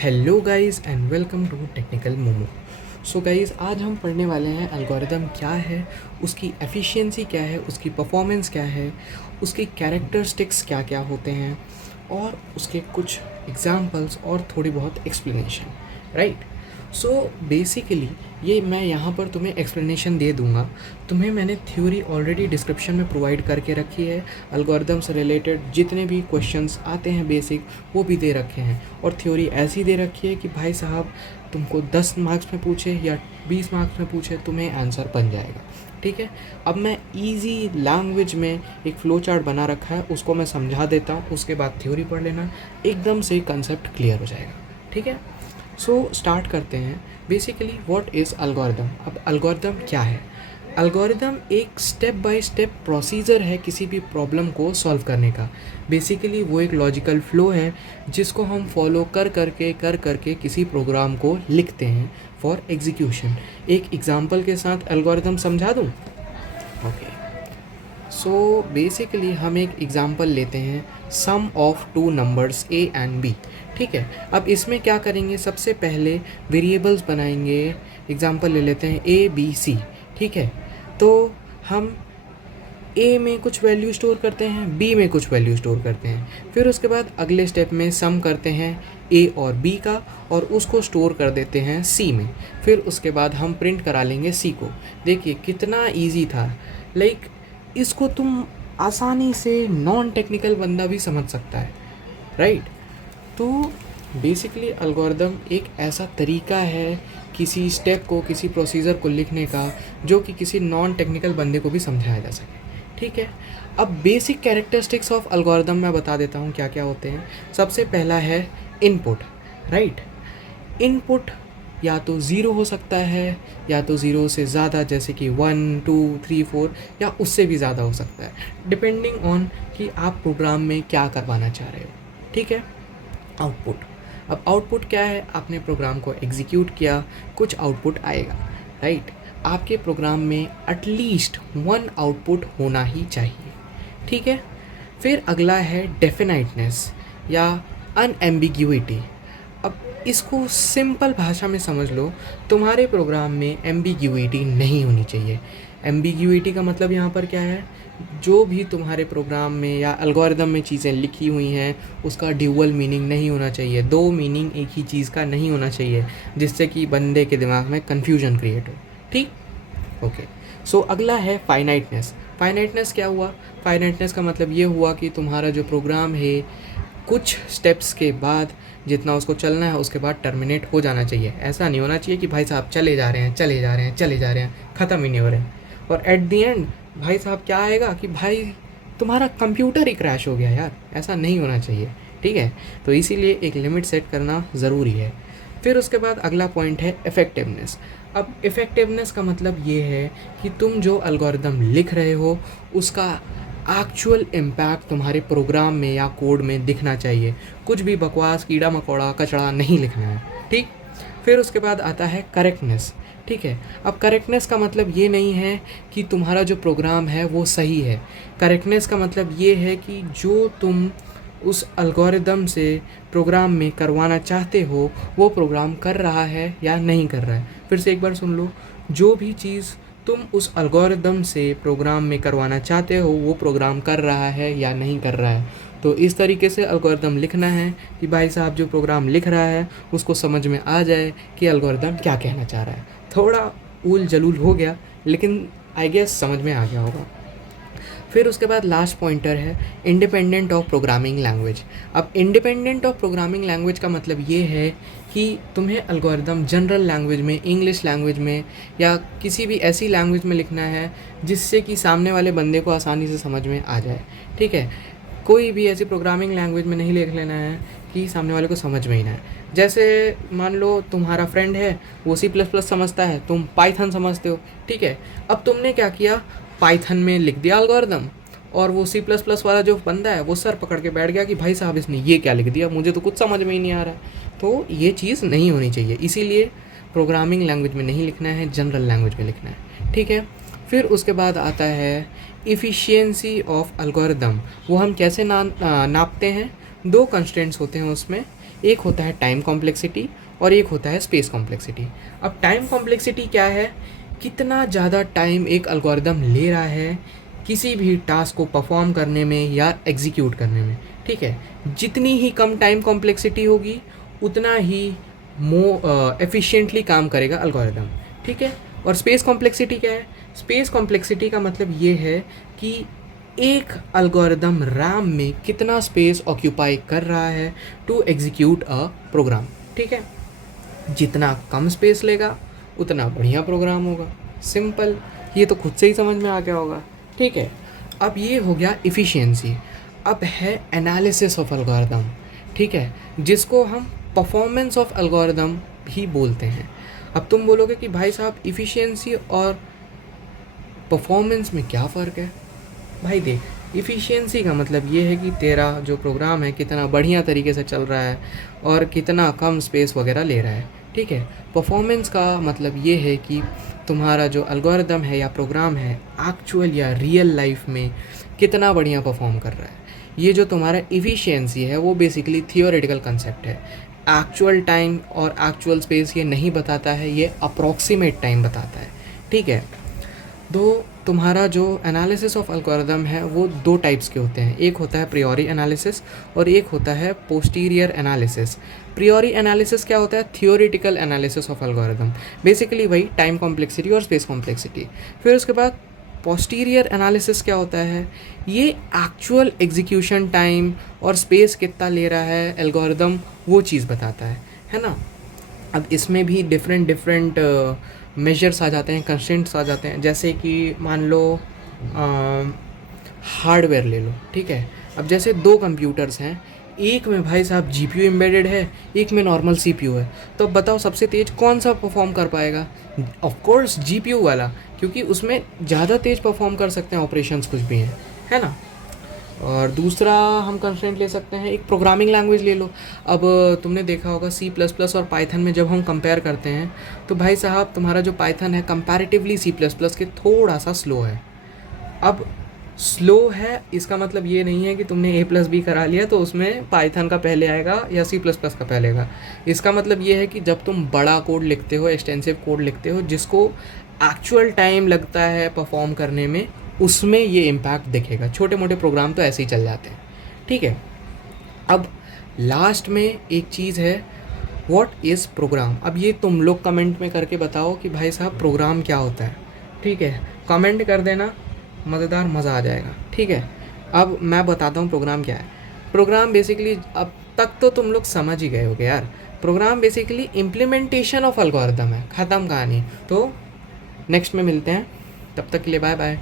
Hello guys and welcome to technical momo. So guys, आज हम पढ़ने वाले हैं एल्गोरिदम क्या है, उसकी एफिशिएंसी क्या है, उसकी परफॉर्मेंस क्या है, उसकी कैरेक्टरिस्टिक्स क्या क्या होते हैं और उसके कुछ एग्जांपल्स और थोड़ी बहुत एक्सप्लेनेशन। राइट। सो बेसिकली ये मैं यहाँ पर तुम्हें एक्सप्लेनेशन दे दूँगा। तुम्हें मैंने थ्योरी ऑलरेडी डिस्क्रिप्शन में प्रोवाइड करके रखी है। एल्गोरिदम से रिलेटेड जितने भी क्वेश्चंस आते हैं बेसिक, वो भी दे रखे हैं। और थ्योरी ऐसी दे रखी है कि भाई साहब तुमको 10 मार्क्स में पूछे या 20 मार्क्स में पूछे, तुम्हें आंसर बन जाएगा। ठीक है। अब मैं इजी लैंग्वेज में एक फ़्लो चार्ट बना रखा है, उसको मैं समझा देता हूँ, उसके बाद थ्योरी पढ़ लेना, एकदम से कंसेप्ट क्लियर हो जाएगा। ठीक है। सो स्टार्ट करते हैं। Basically what is algorithm. अब एल्गोरिदम क्या है? एल्गोरिदम एक स्टेप बाय स्टेप प्रोसीजर है किसी भी प्रॉब्लम को सॉल्व करने का। बेसिकली वो एक लॉजिकल फ्लो है जिसको हम फॉलो कर करके किसी प्रोग्राम को लिखते हैं फॉर एग्जीक्यूशन। एक एग्जांपल के साथ एल्गोरिदम समझा दूँ? ओके। सो बेसिकली हम एक एग्ज़ाम्पल लेते हैं, sum of two numbers a and b. ठीक है। अब इसमें क्या करेंगे, सबसे पहले वेरिएबल्स बनाएंगे। एग्ज़ाम्पल ले लेते हैं ए बी सी। ठीक है। तो हम ए में कुछ वैल्यू स्टोर करते हैं, बी में कुछ वैल्यू स्टोर करते हैं, फिर उसके बाद अगले स्टेप में सम करते हैं ए और बी का और उसको स्टोर कर देते हैं सी में। फिर उसके बाद हम प्रिंट करा लेंगे सी को। देखिए कितना इजी था। लाइक इसको तुम आसानी से नॉन टेक्निकल बंदा भी समझ सकता है। राइट। तो बेसिकली एल्गोरिदम एक ऐसा तरीका है किसी स्टेप को, किसी प्रोसीजर को लिखने का, जो कि किसी नॉन टेक्निकल बंदे को भी समझाया जा सके। ठीक है। अब बेसिक कैरेक्टरिस्टिक्स ऑफ एल्गोरिदम मैं बता देता हूँ क्या क्या होते हैं। सबसे पहला है इनपुट। राइट। इनपुट या तो ज़ीरो हो सकता है या तो ज़ीरो से ज़्यादा, जैसे कि 1 2 3 4, या उससे भी ज़्यादा हो सकता है, डिपेंडिंग ऑन कि आप प्रोग्राम में क्या करवाना चाह रहे हो। ठीक है। आउटपुट। अब आउटपुट क्या है? आपने प्रोग्राम को एग्जीक्यूट किया, कुछ आउटपुट आएगा। राइट। आपके प्रोग्राम में एटलीस्ट वन आउटपुट होना ही चाहिए। ठीक है। फिर अगला है डेफिनाइटनेस या अनएम्बिग्यूइटी। अब इसको सिंपल भाषा में समझ लो, तुम्हारे प्रोग्राम में एम्बिग्यूइटी नहीं होनी चाहिए। एम्बिग्यूइटी का मतलब यहाँ पर क्या है? जो भी तुम्हारे प्रोग्राम में या एल्गोरिदम में चीज़ें लिखी हुई हैं उसका ड्यूअल मीनिंग नहीं होना चाहिए, दो मीनिंग एक ही चीज़ का नहीं होना चाहिए, जिससे कि बंदे के दिमाग में कन्फ्यूजन क्रिएट हो। ठीक। ओके। सो अगला है फाइनाइटनेस। फाइनाइटनेस क्या हुआ? फाइनाइटनेस का मतलब ये हुआ कि तुम्हारा जो प्रोग्राम है कुछ स्टेप्स के बाद जितना उसको चलना है उसके बाद टर्मिनेट हो जाना चाहिए। ऐसा नहीं होना चाहिए कि भाई साहब चले जा रहे हैं चले जा रहे हैं चले जा रहे हैं, ख़त्म ही नहीं हो रहे हैं, और एट दी एंड भाई साहब क्या आएगा कि भाई तुम्हारा कंप्यूटर ही क्रैश हो गया। यार ऐसा नहीं होना चाहिए। ठीक है। तो इसीलिए एक लिमिट सेट करना ज़रूरी है। फिर उसके बाद अगला पॉइंट है इफ़ेक्टिवनेस। अब इफ़ेक्टिवनेस का मतलब ये है कि तुम जो एल्गोरिदम लिख रहे हो उसका एक्चुअल इम्पैक्ट तुम्हारे प्रोग्राम में या कोड में दिखना चाहिए। कुछ भी बकवास कीड़ा मकोड़ा कचड़ा नहीं लिखना है। ठीक। फिर उसके बाद आता है करेक्टनेस। ठीक है। अब करेक्टनेस का मतलब ये नहीं है कि तुम्हारा जो प्रोग्राम है वो सही है। करेक्टनेस का मतलब ये है कि जो तुम उस एल्गोरिदम से प्रोग्राम में करवाना चाहते हो वो प्रोग्राम कर रहा है या नहीं कर रहा है। फिर से एक बार सुन लो, जो भी चीज़ तुम उस एल्गोरिदम से प्रोग्राम में करवाना चाहते हो वो प्रोग्राम कर रहा है या नहीं कर रहा है। तो इस तरीके से एल्गोरिदम लिखना है कि भाई साहब जो प्रोग्राम लिख रहा है उसको समझ में आ जाए कि एल्गोरिदम क्या कहना चाह रहा है। थोड़ा उल जलूल हो गया लेकिन आई गेस समझ में आ गया होगा। फिर उसके बाद लास्ट पॉइंटर है इंडिपेंडेंट ऑफ प्रोग्रामिंग लैंग्वेज। अब इंडिपेंडेंट ऑफ प्रोग्रामिंग लैंग्वेज का मतलब ये है कि तुम्हें एल्गोरिदम जनरल लैंग्वेज में, इंग्लिश लैंग्वेज में या किसी भी ऐसी लैंग्वेज में लिखना है जिससे कि सामने वाले बंदे को आसानी से समझ में आ जाए। ठीक है। कोई भी ऐसी प्रोग्रामिंग लैंग्वेज में नहीं लिख लेना है कि सामने वाले को समझ में ही ना आए। जैसे मान लो तुम्हारा फ्रेंड है, वो C++ समझता है, तुम पाइथन समझते हो। ठीक है। अब तुमने क्या किया, पाइथन में लिख दिया एल्गोरिदम, और वो C++ वाला जो बंदा है वो सर पकड़ के बैठ गया कि भाई साहब इसने ये क्या लिख दिया, मुझे तो कुछ समझ में ही नहीं आ रहा। तो ये चीज़ नहीं होनी चाहिए। इसीलिए प्रोग्रामिंग लैंग्वेज में नहीं लिखना है, जनरल लैंग्वेज में लिखना है। ठीक है। फिर उसके बाद आता है इफ़िशियंसी ऑफ एल्गोरिदम। वो हम कैसे नापते हैं? दो कंस्ट्रेंट्स होते हैं उसमें। एक होता है टाइम कॉम्प्लेक्सिटी और एक होता है स्पेस कॉम्प्लेक्सिटी। अब टाइम कॉम्प्लेक्सिटी क्या है, कितना ज़्यादा टाइम एक एल्गोरिदम ले रहा है किसी भी टास्क को परफॉर्म करने में या एग्जीक्यूट करने में, ठीक है। जितनी ही कम टाइम कॉम्प्लेक्सिटी होगी उतना ही एफिशिएंटली काम करेगा एल्गोरिदम, ठीक है। और स्पेस कॉम्प्लेक्सिटी क्या है, स्पेस कॉम्प्लेक्सिटी का मतलब ये है कि एक एल्गोरिदम रैम में कितना स्पेस ऑक्यूपाई कर रहा है टू एग्जीक्यूट अ प्रोग्राम, ठीक है। जितना कम स्पेस लेगा उतना बढ़िया प्रोग्राम होगा, सिंपल। ये तो खुद से ही समझ में आ गया होगा, ठीक है। अब ये हो गया इफ़िशियंसी। अब है एनालिसिस ऑफ एल्गोरिदम, ठीक है, जिसको हम परफॉर्मेंस ऑफ एल्गोरिदम भी बोलते हैं। अब तुम बोलोगे कि भाई साहब इफ़िशियंसी और परफॉर्मेंस में क्या फ़र्क है। भाई देख, इफ़िशियंसी का मतलब ये है कि तेरा जो प्रोग्राम है कितना बढ़िया तरीके से चल रहा है और कितना कम स्पेस वगैरह ले रहा है, ठीक है। परफॉर्मेंस का मतलब ये है कि तुम्हारा जो एल्गोरिदम है या प्रोग्राम है एक्चुअल या रियल लाइफ में कितना बढ़िया परफॉर्म कर रहा है। ये जो तुम्हारा इफ़िशियंसी है वो बेसिकली थियोरेटिकल कंसेप्ट है। एक्चुअल टाइम और एक्चुअल स्पेस ये नहीं बताता है, ये अप्रॉक्सीमेट टाइम बताता है, ठीक है। दो तुम्हारा जो एनालिसिस ऑफ एल्गोरिदम है वो दो टाइप्स के होते हैं, एक होता है प्रियोरी एनालिसिस और एक होता है पोस्टीरियर एनालिसिस। प्रियोरी एनालिसिस क्या होता है, theoretical analysis of algorithm, basically वही टाइम कॉम्प्लेक्सिटी और स्पेस कॉम्प्लेक्सिटी। फिर उसके बाद पोस्टीरियर एनालिसिस क्या होता है, ये एक्चुअल एग्जीक्यूशन टाइम और स्पेस कितना ले रहा है एल्गोरिदम वो चीज़ बताता है ना। अब इसमें भी डिफरेंट मेजर्स आ जाते हैं, कंस्ट्रेंट्स आ जाते हैं। जैसे कि मान लो हार्डवेयर ले लो, ठीक है। अब जैसे दो कंप्यूटर्स हैं, एक में भाई साहब जीपीयू एम्बेडेड है, एक में नॉर्मल सीपीयू है, तो अब बताओ सबसे तेज़ कौन सा परफॉर्म कर पाएगा। ऑफ कोर्स जीपीयू वाला, क्योंकि उसमें ज़्यादा तेज़ परफॉर्म कर सकते हैं ऑपरेशंस कुछ भी हैं, है ना। और दूसरा हम कंस्ट्रेंट ले सकते हैं, एक प्रोग्रामिंग लैंग्वेज ले लो। अब तुमने देखा होगा C++ और पाइथन में जब हम कंपेयर करते हैं तो भाई साहब तुम्हारा जो पाइथन है कंपैरेटिवली C++ के थोड़ा सा स्लो है। अब स्लो है इसका मतलब ये नहीं है कि तुमने A+B करा लिया तो उसमें पाइथन का पहले आएगा या C++ का पहले आएगा। इसका मतलब ये है कि जब तुम बड़ा कोड लिखते हो, एक्सटेंसिव कोड लिखते हो जिसको एक्चुअल टाइम लगता है परफॉर्म करने में, उसमें ये इम्पैक्ट दिखेगा। छोटे मोटे प्रोग्राम तो ऐसे ही चल जाते हैं, ठीक है। अब लास्ट में एक चीज़ है, व्हाट इज़ प्रोग्राम। अब ये तुम लोग कमेंट में करके बताओ कि भाई साहब प्रोग्राम क्या होता है, ठीक है। कमेंट कर देना, मज़ेदार मज़ा आ जाएगा, ठीक है। अब मैं बताता हूँ प्रोग्राम क्या है। प्रोग्राम बेसिकली अब तक तो तुम लोग समझ ही गए होगे यार। Program basically implementation of algorithm है, ख़त्म कहानी। तो नेक्स्ट में मिलते हैं, तब तक के लिए बाय बाय।